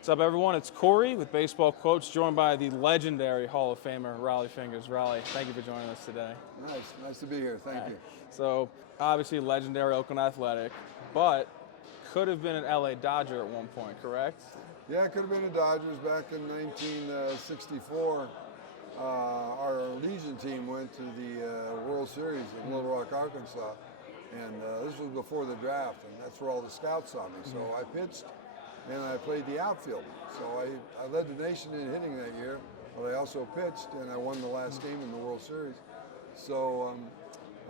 What's up, everyone? It's Corey with Baseball Quotes, joined by the legendary Hall of Famer, Rollie Fingers. Rollie, thank you for joining us today. Nice to be here. Thank you. So, obviously, legendary Oakland Athletic, but could have been an LA Dodger at one point, correct? Yeah, it could have been the Dodgers back in 1964. Our Legion team went to the World Series in Little Rock, Arkansas, and this was before the draft, and that's where all the scouts saw me. So I pitched, and I played the outfield. So I led the nation in hitting that year, but I also pitched, and I won the last game in the World Series. So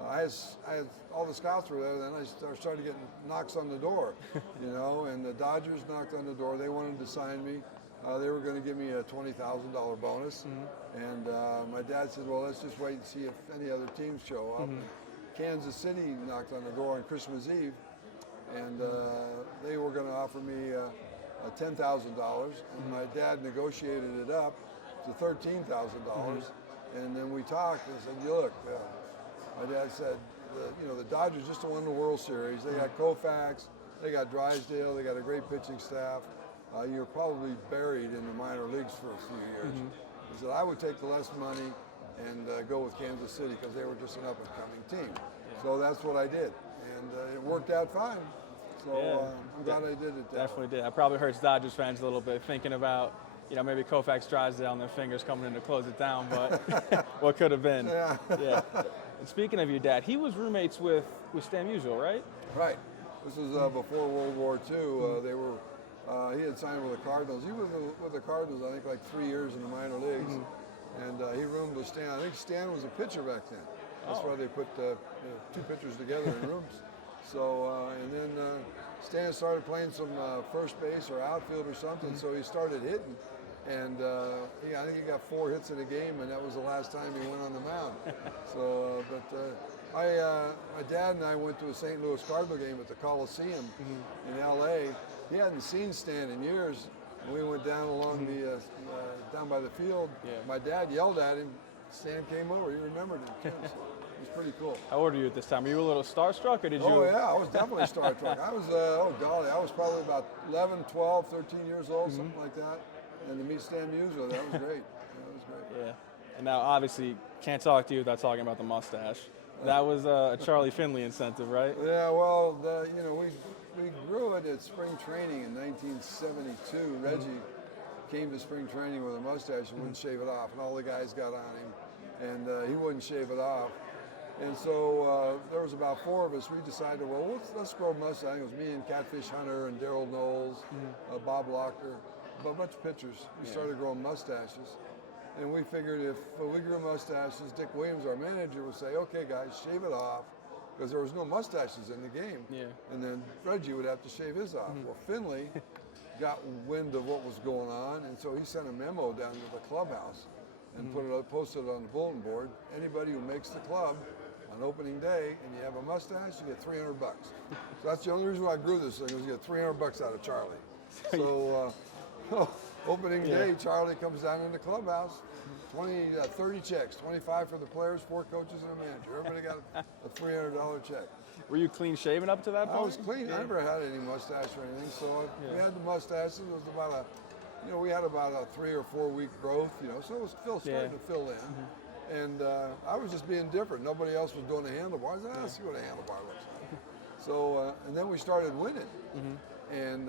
I had all the scouts were there. Then I started getting knocks on the door, and the Dodgers knocked on the door. They wanted to sign me. They were going to give me a $20,000 bonus. And my dad said, well, let's just wait and see if any other teams show up. Kansas City knocked on the door on Christmas Eve, and they were going to offer me $10,000. And my dad negotiated it up to $13,000. And then we talked and said, look, my dad said, the Dodgers just won the World Series. They got Koufax, they got Drysdale, they got a great pitching staff. You're probably buried in the minor leagues for a few years. He said, I would take the less money and go with Kansas City because they were just an up-and-coming team. So that's what I did, and it worked out fine. So I'm glad I did it. Definitely did. That probably hurts Dodgers fans a little bit, thinking about maybe Koufax, Drysdale, and their fingers coming in to close it down, but what could have been. Yeah. And speaking of your dad, he was roommates with Stan Musial, right? Right. This was before World War II. They were. He had signed with the Cardinals. He was with the Cardinals, I think, like 3 years in the minor leagues, and he roomed with Stan. I think Stan was a pitcher back then. That's why they put two pitchers together in rooms. So, and then Stan started playing some first base or outfield or something, so he started hitting. And I think he got 4 hits in a game, and that was the last time he went on the mound. So, my dad and I went to a St. Louis Cardinal game at the Coliseum in L.A. He hadn't seen Stan in years. And we went down along the down by the field. Yeah. My dad yelled at him. Stan came over. He remembered him too. So it was pretty cool. How old were you at this time? Were you a little starstruck, or did you? Oh yeah, I was definitely starstruck. I was I was probably about 11, 12, 13 years old, something like that. And to meet Stan Musial, that was great. That was great. Yeah. And now, obviously, can't talk to you without talking about the mustache. That was a Charlie Finley incentive, right? Yeah. Well, we grew it at spring training in 1972. Reggie came to spring training with a mustache and wouldn't shave it off, and all the guys got on him, and he wouldn't shave it off. And so there was about 4 of us. We decided, well, let's grow a mustache. It was me and Catfish Hunter and Darryl Knowles, Bob Locker, a bunch of pitchers. We started growing mustaches. And we figured if we grew mustaches, Dick Williams, our manager, would say, okay, guys, shave it off, because there was no mustaches in the game. Yeah. And then Reggie would have to shave his off. Well, Finley got wind of what was going on, and so he sent a memo down to the clubhouse and posted it on the bulletin board. Anybody who makes the club on opening day and you have a mustache, you get $300. So that's the only reason why I grew this thing, was to get $300 out of Charlie. So opening day, Charlie comes down in the clubhouse, 30 checks, 25 for the players, 4 coaches, and a manager. Everybody got a $300 check. Were you clean shaven up to that point? I was clean. Yeah. I never had any mustache or anything. So we had the mustaches. It was about we had about a 3 or 4 week growth. So it was starting to fill in. And I was just being different. Nobody else was doing the handlebars. Let's see what a handlebar looks like. So and then we started winning. And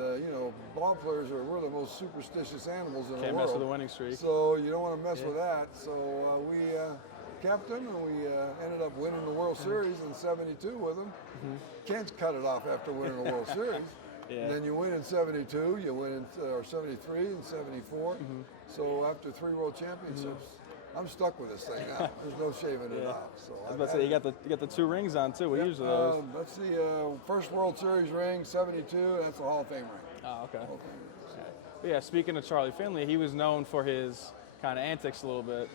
ball players we're the most superstitious animals in the world. Can't mess with the winning streak. So you don't want to mess with that. So we kept them, and we ended up winning the World Series in '72 with them. Can't cut it off after winning the World Series. And then you win in '72, you win in '73 and '74. So after 3 World Championships, I'm stuck with this thing now. There's no shaving it off. So I was about to say, you got the 2 rings on too. What usually those? That's the first World Series ring, '72. That's a Hall of Fame ring. Oh, okay. But yeah, speaking of Charlie Finley, he was known for his kind of antics a little bit.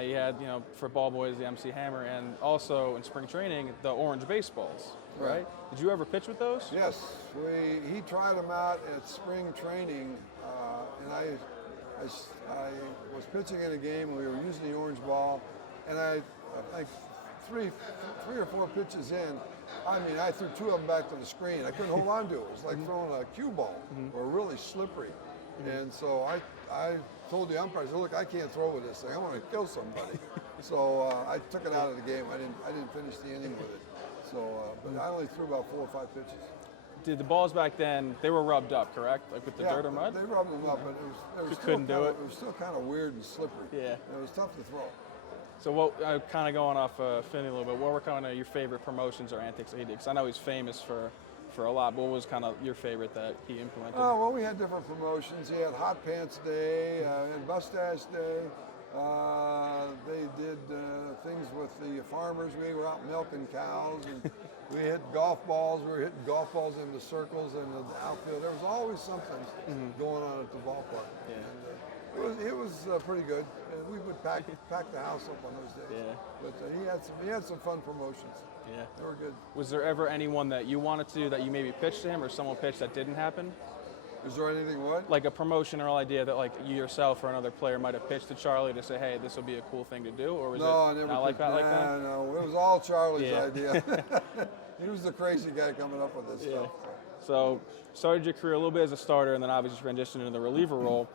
He had, for ball boys, the MC Hammer, and also in spring training, the orange baseballs, right? Did you ever pitch with those? Yes. He tried them out at spring training, and I was pitching in a game, and we were using the orange ball, and I think three or four pitches in, I threw 2 of them back to the screen. I couldn't hold on to it. It was like throwing a cue ball, or really slippery. And so I told the umpire, I said, look, I can't throw with this thing. I want to kill somebody. So I took it out of the game. I didn't finish the inning with it. So, but I only threw about 4 or 5 pitches. Did the balls back then, they were rubbed up, correct? Like with the dirt or mud? They rubbed them up, but it was couldn't do it. It was still kind of weird and slippery. Yeah. It was tough to throw. So what, kind of going off Finney a little bit, what were kind of your favorite promotions or antics that he did? Because I know he's famous for a lot, but what was kind of your favorite that he implemented? Oh, well, we had different promotions. He had Hot Pants Day, and Moustache Day. They did things with the farmers. We were out milking cows, and we hit golf balls. We were hitting golf balls into circles in the outfield. There was always something going on at the ballpark. Yeah. And it was pretty good. We would pack the house up on those days. Yeah. But he had some fun promotions. Yeah. They were good. Was there ever anyone that you wanted to, that you maybe pitched to him, or someone pitched that didn't happen? Is there anything what? Like a promotional idea that like you yourself or another player might have pitched to Charlie to say, hey, this will be a cool thing to do, or was No, it I never not like that? Like that? No, it was all Charlie's Yeah. idea. He was the crazy guy coming up with this Yeah. stuff. So started your career a little bit as a starter, and then obviously transitioned into the reliever role.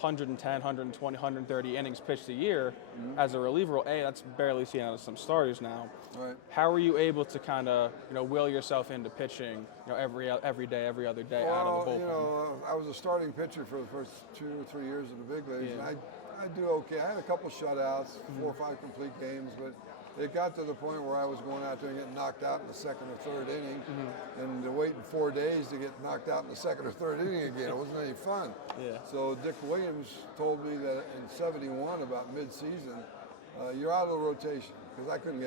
110, 120, 130 innings pitched a year as a reliever role. That's barely seen out of some starters now. Right. How were you able to kind of will yourself into pitching every day, every other day out of the bullpen? I was a starting pitcher for the first 2 or 3 years in the big leagues. Yeah. And I do okay. I had a couple shutouts, 4 or 5 complete games, but it got to the point where I was going out there and getting knocked out in the second or third inning, and waiting 4 days to get knocked out in the second or third inning again. It wasn't any fun. Yeah. So Dick Williams told me that in '71, about mid-season, you're out of the rotation, because I couldn't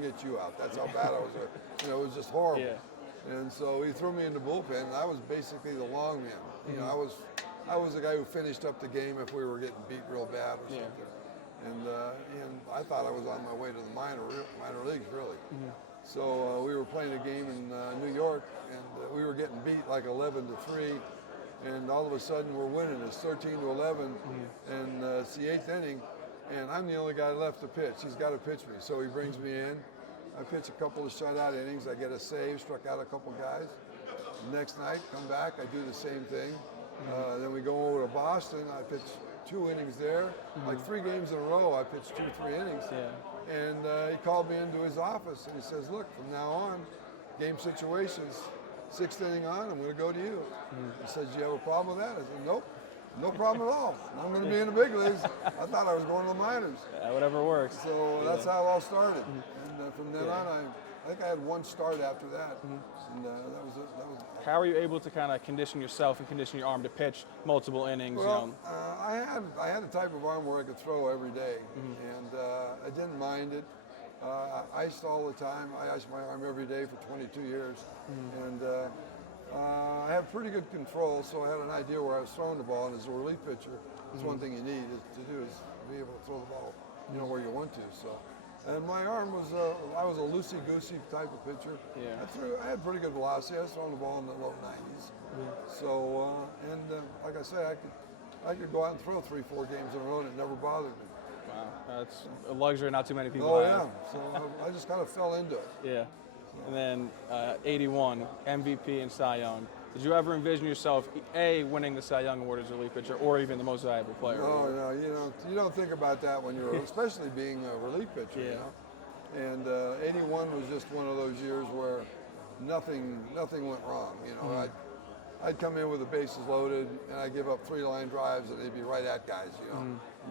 get you out. That's how bad I was. It was just horrible. Yeah. And so he threw me in the bullpen, and I was basically the long man. I was the guy who finished up the game if we were getting beat real bad or something. And I thought I was on my way to the minor leagues, really. So we were playing a game in New York, and we were getting beat like 11-3, and all of a sudden we're winning. It's 13-11, and it's the 8th inning, and I'm the only guy left to pitch. He's got to pitch me, so he brings me in. I pitch a couple of shutout innings. I get a save, struck out a couple guys. Next night, come back, I do the same thing. Then we go over to Boston. I pitch 2 innings there. Like 3 games in a row, I pitched 2 or 3 innings. Yeah. And he called me into his office, and he says, look, from now on, game situations, 6th inning on, I'm going to go to you. He says, do you have a problem with that? I said, nope, no problem at all. I'm going to be in the big leagues. I thought I was going to the minors. Yeah, whatever works. So that's how it all started. And from then on, I think I had 1 start after that. And that was it. How are you able to kind of condition yourself and condition your arm to pitch multiple innings? Well, I had a type of arm where I could throw every day, and I didn't mind it. I iced all the time. I iced my arm every day for 22 years, and I have pretty good control. So I had an idea where I was throwing the ball, and as a relief pitcher, that's one thing you need to do is be able to throw the ball, where you want to. So. And my arm was, I was a loosey-goosey type of pitcher. Yeah. I had pretty good velocity. I was throwing the ball in the low 90s. So, like I said, I could go out and throw 3-4 games in a row, and it never bothered me. Wow, that's a luxury not too many people Oh, have. yeah. So I just kind of fell into it. Yeah. And then 81, MVP and Cy Young. Did you ever envision yourself, winning the Cy Young Award as a relief pitcher, or even the most valuable player? No, you don't think about that when you're, especially being a relief pitcher. And 81 was just one of those years where nothing went wrong. I'd come in with the bases loaded, and I'd give up 3 line drives, and they'd be right at guys.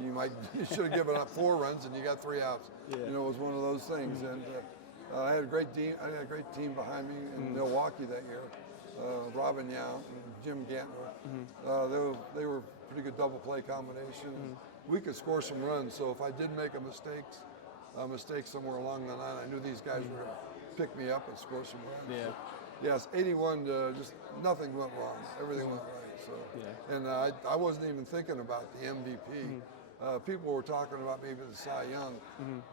You should have given up 4 runs, and you got 3 outs. Yeah. It was one of those things, and I had a great team. I had a great team behind me in Milwaukee that year. Robin Yount and Jim Gantner. They were a pretty good double play combination. We could score some runs, so if I did make a mistake somewhere along the line, I knew these guys were going to pick me up and score some runs. Yeah. So, yes, 81, just nothing went wrong. Everything went right. So, and I wasn't even thinking about the MVP. People were talking about maybe the Cy Young,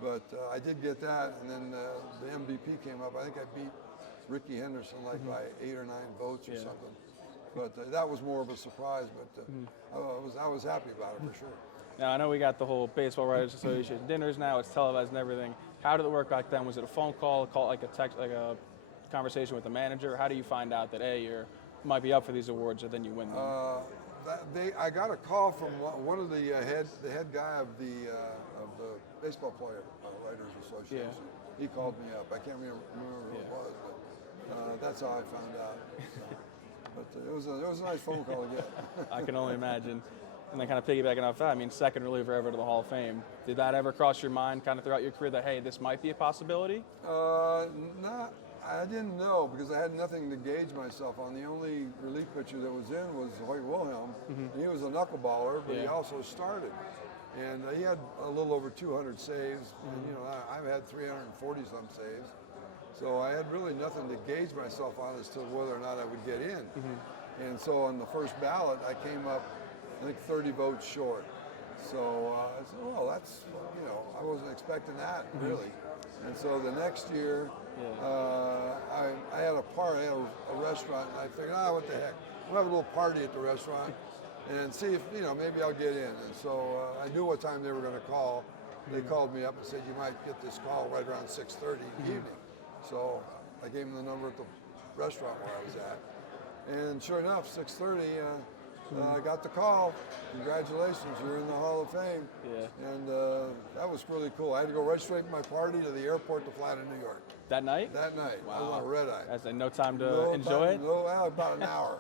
but I did get that, and then the MVP came up. I think I beat Ricky Henderson by 8 or 9 votes or something. But that was more of a surprise, but I was happy about it for sure. Now, I know we got the whole Baseball Writers Association dinners now, it's televised and everything. How did it work back then? Was it a phone call, like a text, like a conversation with the manager? How do you find out that, you might be up for these awards, or then you win them? I got a call from one of the head guy of the Baseball Player Writers Association. Yeah. He called me up. I can't remember who it was, but that's how I found out. But it was a nice phone call to get. I can only imagine. And then kind of piggybacking off that, I mean, second reliever ever to the Hall of Fame. Did that ever cross your mind kind of throughout your career that, hey, this might be a possibility? I didn't know because I had nothing to gauge myself on. The only relief pitcher that was in was Hoyt Wilhelm, and he was a knuckleballer, but he also started. And he had a little over 200 saves, and I've had 340 some saves. So I had really nothing to gauge myself on as to whether or not I would get in. And so on the first ballot, I came up, I think 30 votes short. So I said, well, that's, I wasn't expecting that, really. And so the next year, I had a party, I had a restaurant, and I figured, what the heck, we'll have a little party at the restaurant and see if, maybe I'll get in. And so I knew what time they were going to call. They called me up and said, you might get this call right around 6:30 in the evening. So I gave them the number at the restaurant where I was at. And sure enough, 6:30, I got the call. Congratulations, you're in the Hall of Fame. Yeah. And that was really cool. I had to go right straight from my party to the airport to fly to New York. That night? That night. Wow. I was on a red eye. That's no time to enjoy it? No, about an hour.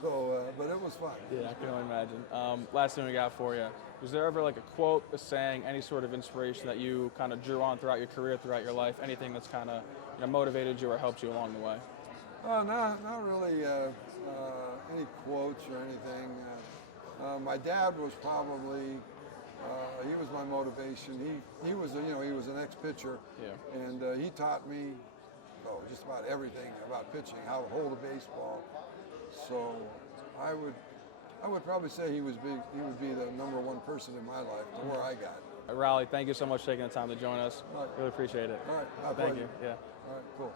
So, but it was fun. Yeah, I can only imagine. Last thing we got for you. Was there ever like a quote, a saying, any sort of inspiration that you kind of drew on throughout your career, throughout your life? Anything that's kind of motivated you or helped you along the way? Not really any quotes or anything. My dad was probably he was my motivation. He was he was an ex-pitcher, and he taught me just about everything about pitching, how to hold a baseball. So I would probably say he would be the number one person in my life to where I got. Rollie, thank you so much for taking the time to join us. Right. Really appreciate it. All right. Thank you. Yeah. All right. Cool.